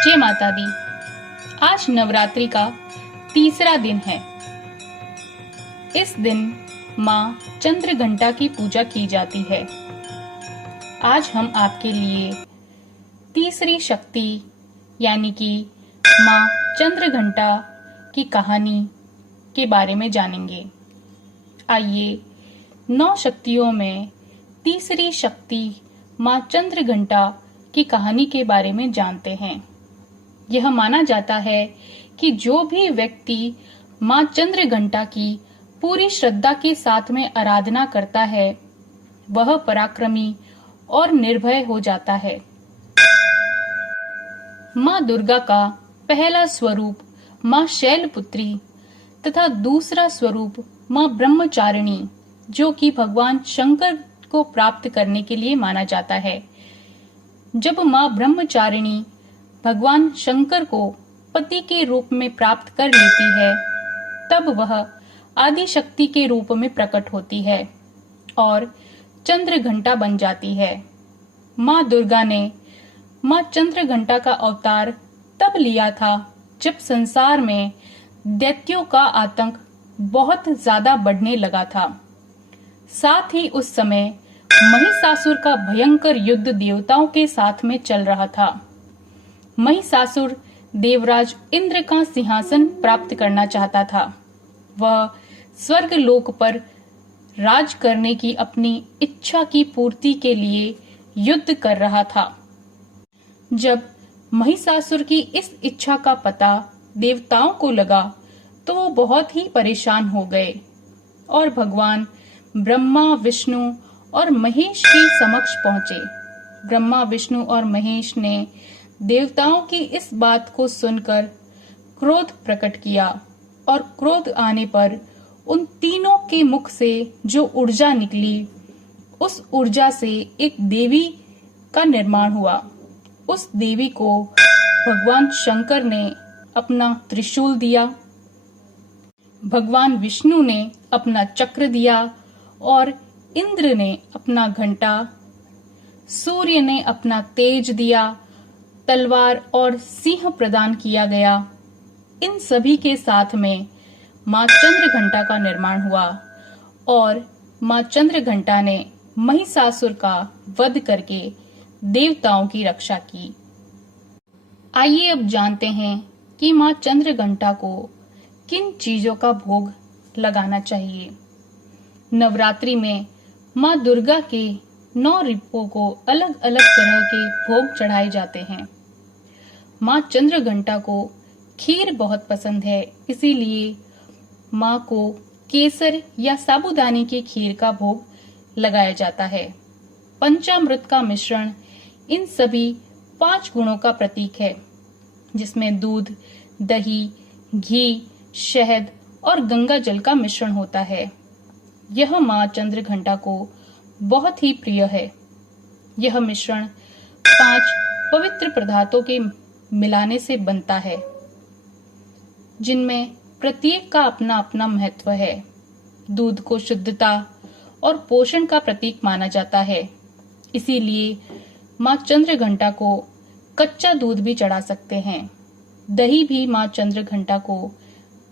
जय माता दी। आज नवरात्रि का तीसरा दिन है। इस दिन माँ चंद्रघंटा की पूजा की जाती है। आज हम आपके लिए तीसरी शक्ति यानी कि माँ चंद्रघंटा की कहानी के बारे में जानेंगे। आइए 9 शक्तियों में तीसरी शक्ति माँ चंद्रघंटा की कहानी के बारे में जानते हैं। यह माना जाता है कि जो भी व्यक्ति माँ चंद्रघंटा की पूरी श्रद्धा के साथ में आराधना करता है वह पराक्रमी और निर्भय हो जाता है। माँ दुर्गा का पहला स्वरूप माँ शैलपुत्री तथा दूसरा स्वरूप माँ ब्रह्मचारिणी जो कि भगवान शंकर को प्राप्त करने के लिए माना जाता है। जब माँ ब्रह्मचारिणी भगवान शंकर को पति के रूप में प्राप्त कर लेती है तब वह आदि शक्ति के रूप में प्रकट होती है और चंद्रघंटा बन जाती है। माँ दुर्गा ने माँ चंद्रघंटा का अवतार तब लिया था जब संसार में दैत्यों का आतंक बहुत ज्यादा बढ़ने लगा था। साथ ही उस समय महिषासुर का भयंकर युद्ध देवताओं के साथ में चल रहा था। महिषासुर देवराज इंद्र का सिंहासन प्राप्त करना चाहता था। वह स्वर्ग लोक पर राज करने की अपनी इच्छा की पूर्ति के लिए युद्ध कर रहा था। जब महिषासुर की इस इच्छा का पता देवताओं को लगा तो वो बहुत ही परेशान हो गए और भगवान ब्रह्मा, विष्णु और महेश के समक्ष पहुंचे। ब्रह्मा, विष्णु और महेश ने देवताओं की इस बात को सुनकर क्रोध प्रकट किया और क्रोध आने पर उन तीनों के मुख से जो ऊर्जा निकली उस ऊर्जा से एक देवी का निर्माण हुआ। उस देवी को भगवान शंकर ने अपना त्रिशूल दिया, भगवान विष्णु ने अपना चक्र दिया और इंद्र ने अपना घंटा, सूर्य ने अपना तेज दिया, तलवार और सिंह प्रदान किया गया। इन सभी के साथ में माँ चंद्रघंटा का निर्माण हुआ और माँ चंद्रघंटा ने महिषासुर का वध करके देवताओं की रक्षा की। आइए अब जानते हैं कि माँ चंद्रघंटा को किन चीजों का भोग लगाना चाहिए। नवरात्रि में माँ दुर्गा के 9 रूपों को अलग अलग तरह के भोग चढ़ाए जाते हैं। माँ चंद्रघंटा को खीर बहुत पसंद है, इसीलिए माँ को केसर या साबूदाने की खीर का भोग लगाया जाता है। पंचामृत का मिश्रण इन सभी 5 गुणों का प्रतीक है, जिसमें दूध, दही, घी, शहद और गंगा जल का मिश्रण होता है। यह माँ चंद्रघंटा को बहुत ही प्रिय है। यह मिश्रण 5 पवित्र पदार्थों के मिलाने से बनता है, जिनमें प्रत्येक का अपना अपना महत्व है। दूध को शुद्धता और पोषण का प्रतीक माना जाता है, इसीलिए माँ चंद्रघंटा को कच्चा दूध भी चढ़ा सकते हैं। दही भी माँ चंद्रघंटा को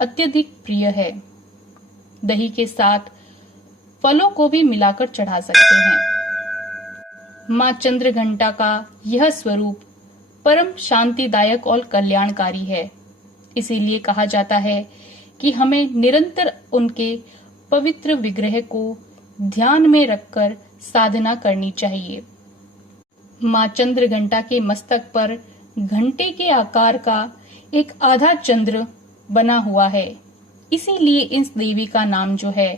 अत्यधिक प्रिय है। दही के साथ फलों को भी मिलाकर चढ़ा सकते हैं। माँ चंद्रघंटा का यह स्वरूप परम शांतिदायक और कल्याणकारी है, इसीलिए कहा जाता है कि हमें निरंतर उनके पवित्र विग्रह को ध्यान में रखकर साधना करनी चाहिए। माँ चंद्रघंटा के मस्तक पर घंटे के आकार का एक आधा चंद्र बना हुआ है, इसीलिए इस देवी का नाम जो है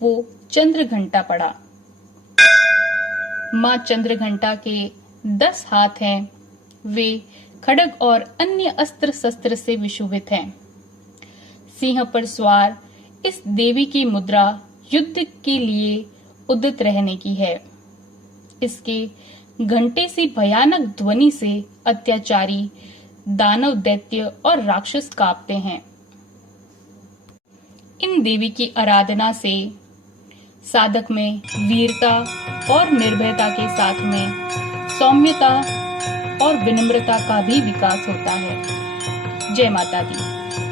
वो चंद्रघंटा पड़ा। माँ चंद्रघंटा के 10 हाथ हैं। वे खड्ग और अन्य अस्त्र शस्त्र से विशोभित हैं। सिंह पर सवार इस देवी की मुद्रा युद्ध के लिए उद्यत रहने की है। इसके घंटे से भयानक ध्वनि से अत्याचारी दानव, दैत्य और राक्षस कांपते हैं। इन देवी की आराधना से साधक में वीरता और निर्भयता के साथ में सौम्यता, और विनम्रता का भी विकास होता है। जय माता दी।